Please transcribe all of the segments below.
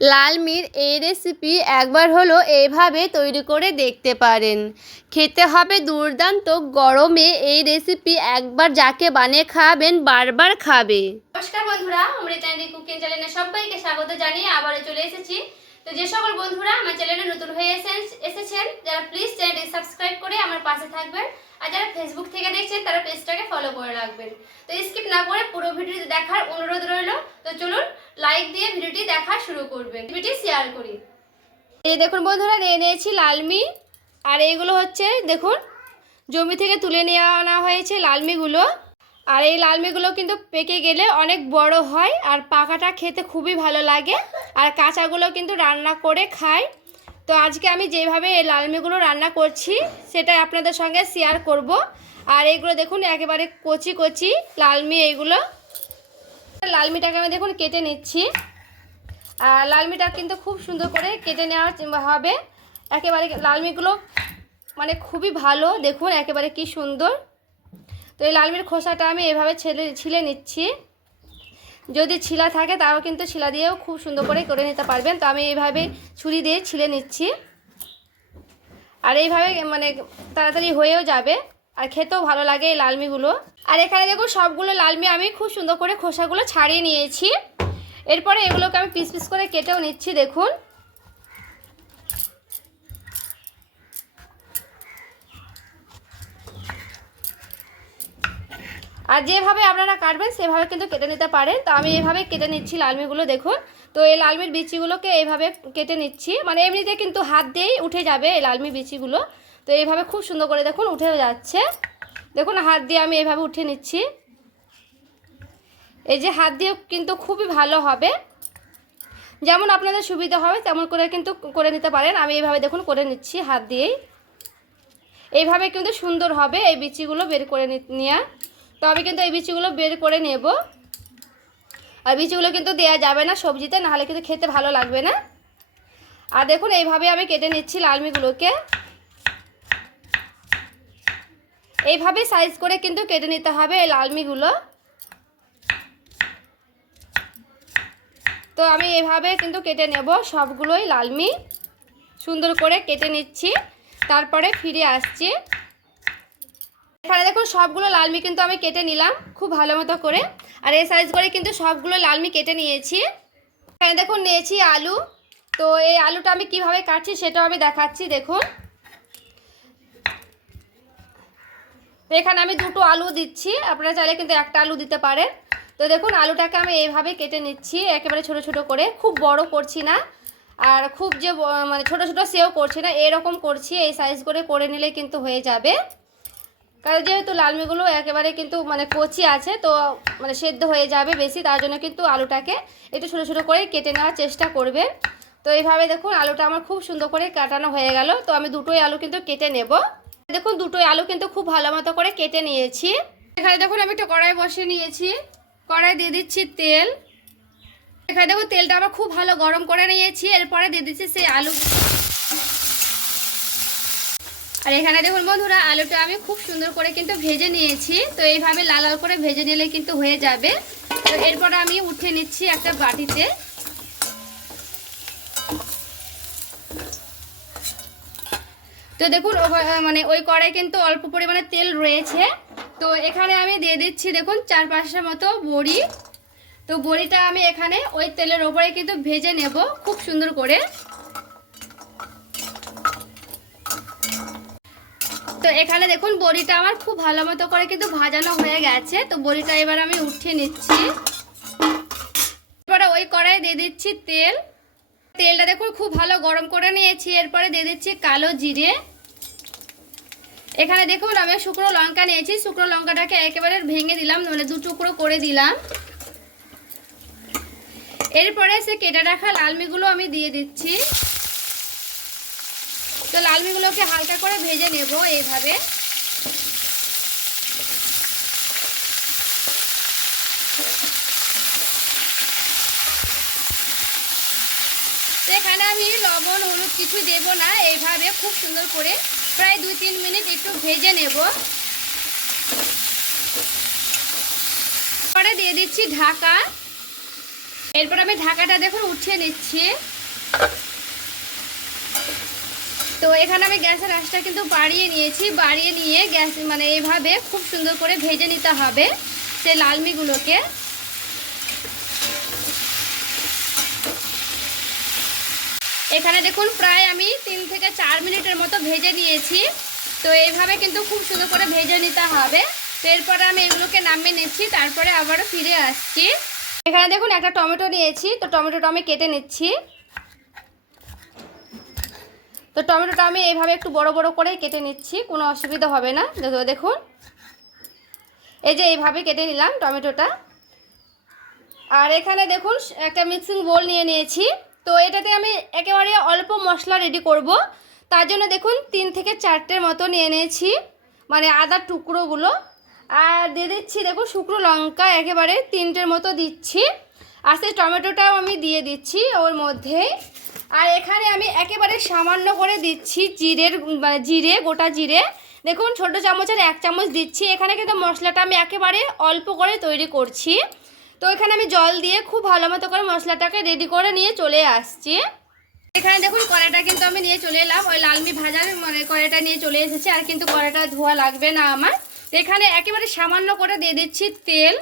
লালমির এই রেসিপি একবার হলো এইভাবে তৈরি করে দেখতে পারেন। খেতে হবে দুর্দান্ত। গরমে এই রেসিপি একবার যাকে বানিয়ে খাবেন বারবার খাবে। নমস্কার বন্ধুরা, অমৃতাঞ্জলি কুকিং চ্যানেলে সবাইকে স্বাগত জানিয়ে আবারও চলে এসেছি। তো যে সকল বন্ধুরা আমার চ্যানেলে নতুন হয়ে এসেছেন যারা প্লিজ চ্যানেলটি সাবস্ক্রাইব করে আমার পাশে থাকবেন, আর যারা ফেসবুক থেকে দেখছেন তারা পেজটাকে ফলো করে রাখবেন। তো স্কিপ না করে পুরো ভিডিওটি দেখার অনুরোধ রইল। তো চলুন লাইক দিয়ে ভিডিওটি দেখা শুরু করবেন, ভিডিওটি শেয়ার করি। এই দেখুন বন্ধুরা, নিয়েছি লালমি, আর এইগুলো হচ্ছে দেখুন জমি থেকে তুলে নিয়ে আনা হয়েছে লালমিগুলো। আর এই লালমিগুলো কিন্তু পেকে গেলে অনেক বড় হয়, আর পাকাটা খেতে খুবই ভালো লাগে, আর কাঁচাগুলো কিন্তু রান্না করে খায়। তো আজকে আমি যেভাবে এই লালমিগুলো রান্না করছি সেটা আপনাদের সঙ্গে শেয়ার করব। আর এইগুলো দেখুন একেবারে কচি কচি লালমি। এইগুলো লালমিটাকে আমি দেখুন কেটে নিচ্ছি। আর লালমিটা কিন্তু খুব সুন্দর করে কেটে নেওয়া হবে। একেবারে লালমিগুলো মানে খুবই ভালো, দেখুন একেবারে কি সুন্দর। তো এই লালমির খোসাটা আমি এভাবে ছিলে নিচ্ছি। যদি ছিলা থাকে তাও কিন্তু ছিলা দিয়েও খুব সুন্দর করে নিতে পারবেন। তো আমি এইভাবে ছুরি দিয়ে ছিলে নিচ্ছি, আর এইভাবে মানে তাড়াতাড়ি হয়েও যাবে, আর খেতেও ভালো লাগে এই লালমিগুলো। আর এখানে দেখুন সবগুলো লালমি আমি খুব সুন্দর করে খোসাগুলো ছাড়িয়ে নিয়েছি। এরপরে এগুলোকে আমি পিস পিস করে কেটেও নিচ্ছি দেখুন। আর যেভাবে আপনারা কাটবেন সেভাবে কিন্তু কেটে নিতে পারেন। তো আমি এইভাবে কেটে নিচ্ছি লালমিগুলো দেখুন। তো এই লালমির বিচিগুলোকে এইভাবে কেটে নিচ্ছি, মানে এমনিতে কিন্তু হাত দিয়েই উঠে যাবে এই লালমি বিচিগুলো। তো এইভাবে খুব সুন্দর করে দেখুন উঠেও যাচ্ছে। দেখুন হাত দিয়ে আমি এইভাবে উঠে নিচ্ছি। এই যে হাত দিয়েও কিন্তু খুবই ভালো হবে, যেমন আপনাদের সুবিধা হবে তেমন করে কিন্তু করে নিতে পারেন। আমি এইভাবে দেখুন করে নিচ্ছি হাত দিয়েই। এইভাবে কিন্তু সুন্দর হবে এই বিচিগুলো বের করে নেওয়া। তো আমি কিন্তু এই বিচিগুলো বের করে নেব। আর বিচিগুলো কিন্তু দেওয়া যাবে না সবজিতে, নাহলে কিন্তু খেতে ভালো লাগবে না। আর দেখুন এইভাবে আমি কেটে নিচ্ছি লালমিগুলোকে। এইভাবে সাইজ করে কিন্তু কেটে নিতে হবে এই লালমিগুলো। তো আমি এইভাবে কিন্তু কেটে নেব সবগুলোই লালমি, সুন্দর করে কেটে নিচ্ছি, তারপরে ফিরে আসছি। এখানে দেখুন সবগুলো লালমি কিন্তু আমি কেটে নিলাম খুব ভালো মতো করে, আর এই সাইজ করে কিন্তু সবগুলো লালমি কেটে নিয়েছি। এখানে দেখুন নিয়েছি আলু। তো এই আলুটা আমি কিভাবে কাটছি সেটাও আমি দেখাচ্ছি দেখুন। তো এখানে আমি দুটো আলু দিচ্ছি, আপনারা চাইলে কিন্তু একটা আলু দিতে পারেন। তো দেখুন আলুটাকে আমি এইভাবে কেটে নিচ্ছি একেবারে ছোট ছোট করে, খুব বড় করছি না, আর খুব যে মানে ছোট ছোট সেও করছি না, এরকম করছি। এই সাইজ করে নিলে কিন্তু হয়ে যাবে, কারণ যেহেতু লালমিগুলো একেবারে কিন্তু মানে কচি আছে, তো মানে সেদ্ধ হয়ে যাবে বেশি, তার জন্য কিন্তু আলুটাকে একটু ছোটো ছোটো করে কেটে নেওয়ার চেষ্টা করবে। তো এইভাবে দেখুন আলুটা আমার খুব সুন্দর করে কাটানো হয়ে গেল। তো আমি দুটোই আলু কিন্তু কেটে নেব। দেখুন দুটোই আলু কিন্তু খুব ভালো মতো করে কেটে নিয়েছি। এখানে দেখুন আমি একটা কড়াই বসিয়ে নিয়েছি, কড়াই দিয়ে দিচ্ছি তেল। এখানে দেখুন তেলটা আমার খুব ভালো গরম করে নিয়েছি। এরপরে দিয়ে দিচ্ছি সেই আলু। আর এখানে দেখুন বন্ধুরা আলুটা আমি খুব সুন্দর করে কিন্তু ভেজে নিয়েছি। তো এইভাবে লাল লাল করে ভেজে নিলে কিন্তু হয়ে যাবে। তো এরপর আমি উঠিয়ে নিচ্ছি একটা বাটিতে। তো দেখুন মানে ওই কড়াই কিন্তু অল্প পরিমাণে তেল রয়েছে। তো এখানে আমি দিয়ে দিচ্ছি দেখুন 4-5টার মতো বড়ি। তো বড়িটা আমি এখানে ওই তেলের ওপরে কিন্তু ভেজে নেব খুব সুন্দর করে। তো এখানে দেখুন বড়িটা আমার খুব ভালো মতো করে কিন্তু ভাজানো হয়ে গেছে। তো বড়িটা এবার আমি উঠিয়ে নিচ্ছি। এরপরে ওই কড়াইয়ে দিয়ে দিচ্ছি তেল। তেলটা দেখুন খুব ভালো গরম করে নিয়েছি। এরপরে দিয়ে দিচ্ছি কালো জিরে। এখানে দেখুন আমি শুকনো লঙ্কা নিয়েছি, শুকনো লঙ্কাটাকে একেবারে ভেঙে দিলাম, মানে 2 টুকরো করে দিলাম। এরপরে সে কেটে রাখা লালমিগুলো আমি দিয়ে দিচ্ছি। তো লালমিগুলোকে হালকা করে ভেজে নেব এইভাবে। এখানে আমি লবণ হলুদ কিছু দেব না, এইভাবে খুব সুন্দর করে প্রায় 2-3 মিনিট একটু ভেজে নেব। পরে দিয়ে দিচ্ছি ঢাকা। এরপর আমি ঢাকাটা দেখুন উঠিয়ে নিচ্ছি। তো এখানে আমি গ্যাসের আঁচটা কিন্তু বাড়িয়ে নিয়েছি, বাড়িয়ে নিয়ে গ্যাস মানে এইভাবে খুব সুন্দর করে ভেজে নিতে হবে সেই লালমিগুলোকে। এখানে দেখুন প্রায় আমি 3 থেকে 4 মিনিটের মতো ভেজে নিয়েছি। তো এইভাবে কিন্তু খুব সুন্দর করে ভেজে নিতে হবে। তো এরপরে আমি এগুলোকে নামিয়ে নিচ্ছি, তারপরে আবারও ফিরে আসছি। এখানে দেখুন একটা টমেটো নিয়েছি, তো টমেটোটা আমি কেটে নিচ্ছি। তো টমেটোটা আমি এইভাবে একটু বড় বড় করে কেটে নিচ্ছি, কোনো অসুবিধা হবে না। দেখুন এই যে এইভাবে কেটে নিলাম টমেটোটা। আর এখানে দেখুন একটা মিক্সিং বোল নিয়ে নিয়েছি। তো এটাতে আমি একেবারে অল্প মশলা রেডি করব। তার জন্য দেখুন 3 থেকে 4টের মতো নিয়ে নিয়েছি, মানে আদার টুকরোগুলো। আর দিয়ে দিচ্ছি দেখুন শুকনো লঙ্কা একেবারে 3টের মতো দিচ্ছি। আর সেই টমেটোটাও আমি দিয়ে দিচ্ছি ওর মধ্যে। আর এখানে আমি একেবারে সামান্য করে দিচ্ছি জিরে, গোটা জিরে। দেখুন ছোটো চামচের 1 চামচ দিচ্ছি। এখানে কিন্তু মশলাটা আমি একেবারে অল্প করে তৈরি করছি। তো এখানে আমি জল দিয়ে খুব ভালো মতো করে মশলাটাকে রেডি করে নিয়ে চলে আসছি। এখানে দেখুন কড়াইটা কিন্তু আমি নিয়ে চলে এলাম, ওই লালমি ভাজার মানে কড়াইটা নিয়ে চলে এসেছি। আর কিন্তু কড়াইটা ধোয়া লাগবে না আমার। তো এখানে একেবারে সামান্য করে দিয়ে দিচ্ছি তেল,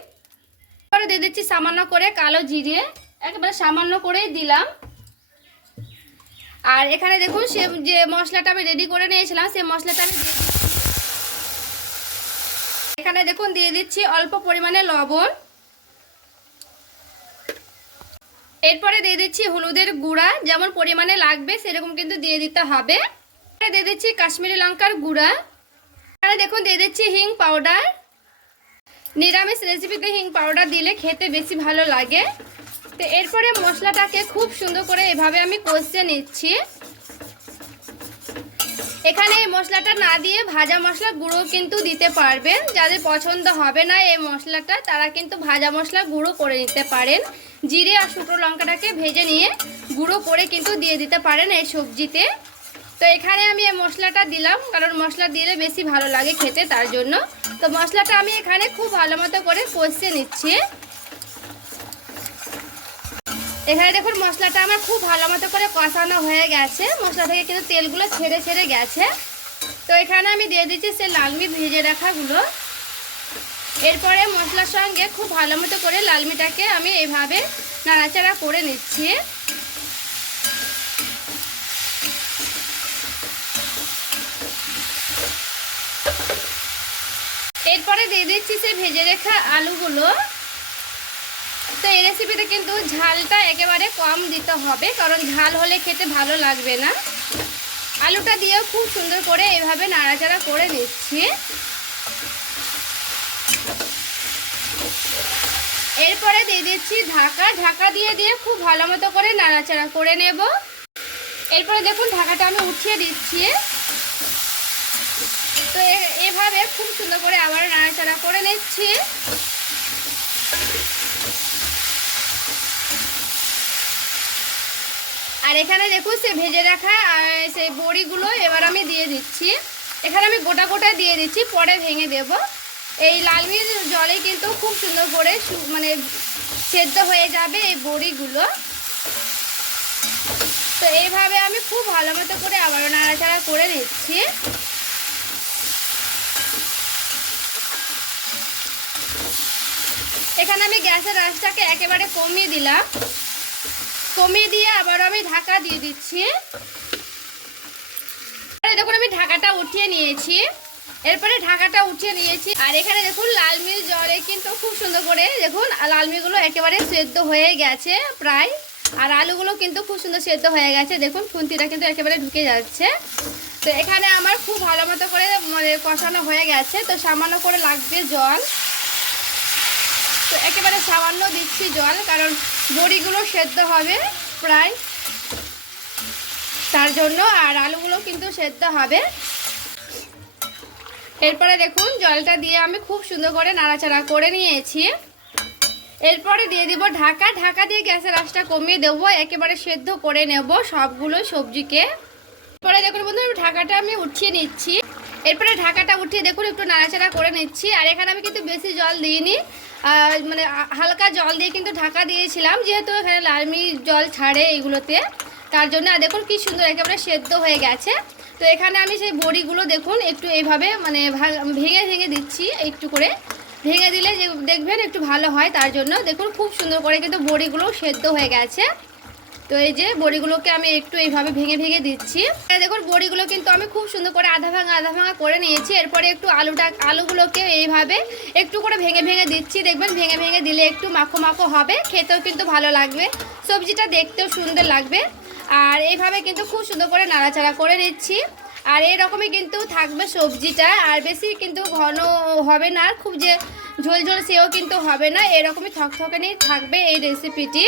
তারপরে দিয়ে দিচ্ছি সামান্য করে কালো জিরে, একেবারে সামান্য করেই দিলাম। আর এখানে দেখুন সে যে মশলাটা আমি রেডি করে নিয়েছিলাম সেই মশলাটা আমি দিয়ে দিচ্ছি। এখানে দেখুন দিয়ে দিচ্ছি অল্প পরিমাণে লবণ। এরপরে দিয়ে দিচ্ছি হলুদের গুঁড়া, যেমন পরিমাণে লাগবে সেরকম কিন্তু দিয়ে দিতে হবে। এরপরে দিয়ে দিচ্ছি কাশ্মীরি লঙ্কার গুঁড়া। এখানে দেখুন দিয়ে দিচ্ছি হিং পাউডার। নিরামিষ রেসিপিতে হিং পাউডার দিলে খেতে বেশি ভালো লাগে। তো এরপরে মশলাটাকে খুব সুন্দর করে এভাবে আমি কষিয়ে নিচ্ছি। এখানে এই মশলাটা না দিয়ে ভাজা মশলা গুঁড়ো কিন্তু দিতে পারবেন। যাদের পছন্দ হবে না এই মশলাটা তারা কিন্তু ভাজা মশলা গুঁড়ো করে নিতে পারেন। জিরে আর শুকনো লঙ্কাটাকে ভেজে নিয়ে গুঁড়ো করে কিন্তু দিয়ে দিতে পারেন এই সবজিতে। তো এখানে আমি এই মশলাটা দিলাম, কারণ মশলা দিলে বেশি ভালো লাগে খেতে, তার জন্য। তো মশলাটা আমি এখানে খুব ভালো মতো করে কষিয়ে নিচ্ছি। এখানে দেখুন মশলাটা আমার খুব ভালো মতো করে কষানো হয়ে গেছে, মশলা থেকে কিন্তু তেলগুলো ছেড়ে ছেড়ে গেছে। তো এখানে আমি দিয়ে দিচ্ছি সে লালমি ভেজে রাখাগুলো। এরপরে মশলার সঙ্গে খুব ভালো মতো করে লালমিটাকে আমি এইভাবে নাড়াচাড়া করে নিচ্ছি। এরপরে দিয়ে দিচ্ছি সে ভেজে রাখা আলুগুলো। তো এই রেসিপিতে কিন্তু ঝালটা একেবারে কম দিতে হবে, কারণ ঝাল হলে খেতে ভালো লাগবে না। আলুটা দিয়েও খুব সুন্দর করে এভাবে নাড়াচাড়া করে নিচ্ছি। এরপরে দিয়ে দিচ্ছি ঢাকা দিয়ে খুব ভালো মতো করে নাড়াচাড়া করে নেব। এরপরে দেখুন ঢাকাটা আমি উঠিয়ে দিচ্ছি। তো এভাবে খুব সুন্দর করে আবার নাড়াচাড়া করে নিচ্ছি। আর এখানে দেখুন সে ভেজে রাখা সেই বড়িগুলো এবার আমি দিয়ে দিচ্ছি। এখানে আমি গোটা গোটা দিয়ে দিচ্ছি, পরে ভেঙে দেব। এই লালমির জলে কিন্তু খুব সুন্দর করে মানে সেদ্ধ হয়ে যাবে এই বড়িগুলো। তো এইভাবে আমি খুব ভালো মতো করে আবার নাড়াচাড়া করে নিচ্ছি। এখানে আমি গ্যাসের আঁচটাকে একেবারে কমিয়ে দিলাম, কমিয়ে দিয়ে আবার আমি ঢাকা দিয়ে দিচ্ছি। দেখুন আমি ঢাকাটা উঠিয়ে নিয়েছি। এরপরে ঢাকাটা উঠিয়ে নিয়েছি। আর এখানে দেখুন লালমির জলে কিন্তু খুব সুন্দর করে দেখুন লালমিগুলো একেবারে সেদ্ধ হয়ে গেছে প্রায়। আর আলুগুলো কিন্তু খুব সুন্দর সেদ্ধ হয়ে গেছে, দেখুন খুন্তিটা কিন্তু একেবারে ঢুকে যাচ্ছে। তো এখানে আমার খুব ভালো মতো করে মানে কষানো হয়ে গেছে। তো সামান্য করে লাগবে জল, তো একেবারে সামান্য দিচ্ছি জল, কারণ বড়িগুলো সেদ্ধ হবে প্রায়, তার জন্য। আর আলুগুলো কিন্তু সেদ্ধ হবে। এরপরে দেখুন জলটা দিয়ে আমি খুব সুন্দর করে নাড়াচাড়া করে নিয়েছি। এরপরে দিয়ে দিব ঢাকা দিয়ে গ্যাসের আঁচটা কমিয়ে দেবো, একেবারে সেদ্ধ করে নেব সবগুলো সবজিকে। এরপরে দেখুন বন্ধুরা ঢাকাটা আমি উঠিয়ে নিচ্ছি। এরপরে ঢাকাটা উঠিয়ে দেখুন একটু নাড়াচাড়া করে নিচ্ছি। আর এখানে আমি কিন্তু বেশি জল দিইনি, মানে হালকা জল দিয়ে কিন্তু ঢাকা দিয়েছিলাম, যেহেতু এখানে লাল মির্চ জল ছাড়ে এইগুলোতে, তার জন্য। আর দেখুন কি সুন্দর একেবারে সেদ্ধ হয়ে গেছে। তো এখানে আমি সেই বড়িগুলো দেখুন একটু এইভাবে মানে ভেঙে ভেঙে দিচ্ছি, একটু করে ভেঙে দিলে যে দেখবেন একটু ভালো হয়, তার জন্য। দেখুন খুব সুন্দর করে কিন্তু বড়িগুলো সেদ্ধ হয়ে গেছে। তো এই যে বড়িগুলোকে আমি একটু এইভাবে ভেঙে ভেঙে দিচ্ছি। দেখুন বড়িগুলো কিন্তু আমি খুব সুন্দর করে আধা ভাঙা করে নিয়েছি। এরপরে একটু আলুগুলোকে এইভাবে একটু করে ভেঙে ভেঙে দিচ্ছি। দেখবেন ভেঙে ভেঙে দিলে একটু মাখো মাখো হবে, খেতেও কিন্তু ভালো লাগবে, সবজিটা দেখতেও সুন্দর লাগবে। আর এইভাবে কিন্তু খুব সুন্দর করে নাড়াচাড়া করে নিচ্ছি। আর এরকমই কিন্তু থাকবে সবজিটা, আর বেশি কিন্তু ঘন হবে না, খুব যে ঝোল ঝোল সেও কিন্তু হবে না, এরকমই থকথকানি থাকবে এই রেসিপিটি।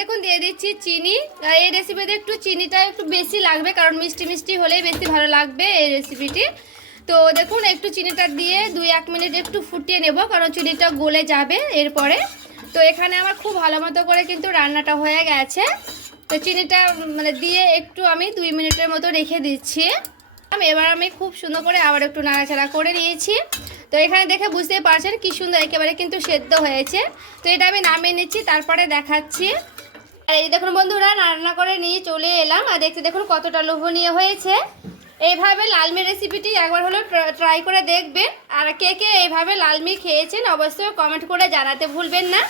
দেখুন দিয়ে দিচ্ছি চিনি। আর এই রেসিপিতে একটু চিনিটা একটু বেশি লাগবে, কারণ মিষ্টি মিষ্টি হলেই বেশি ভালো লাগবে এই রেসিপিটি। তো দেখুন একটু চিনিটা দিয়ে 2-1 মিনিট একটু ফুটিয়ে নেব, কারণ চিনিটা গলে যাবে এরপরে। তো এখানে আমার খুব ভালো মতো করে কিন্তু রান্নাটা হয়ে গেছে। তো চিনিটা মানে দিয়ে একটু আমি 2 মিনিটের মতো রেখে দিচ্ছি। এবার আমি খুব সুন্দর করে আবার একটু নাড়াচাড়া করে নিয়েছি। তো এখানে দেখে বুঝতেই পারছেন কি সুন্দর একেবারে কিন্তু সেদ্ধ হয়েছে। তো এটা আমি নামিয়ে নিচ্ছি, তারপরে দেখাচ্ছি। আর এই দেখুন বন্ধুরা, রান্না করে নিয়ে চলে এলাম। আর দেখতে দেখুন কতটা লোভনীয় হয়েছে। এইভাবে লালমির রেসিপিটি একবার হলো ট্রাই করে দেখবেন। আর কে কে এইভাবে লালমি খেয়েছেন অবশ্যই কমেন্ট করে জানাতে ভুলবেন না।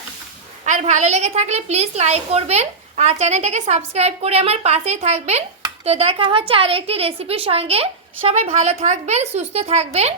আর ভালো লেগে থাকলে প্লিজ লাইক করবেন, আর চ্যানেলটাকে সাবস্ক্রাইব করে আমার পাশেই থাকবেন। তো দেখা হচ্ছে আর একটি রেসিপির সঙ্গে। সবাই ভালো থাকবেন, সুস্থ থাকবেন।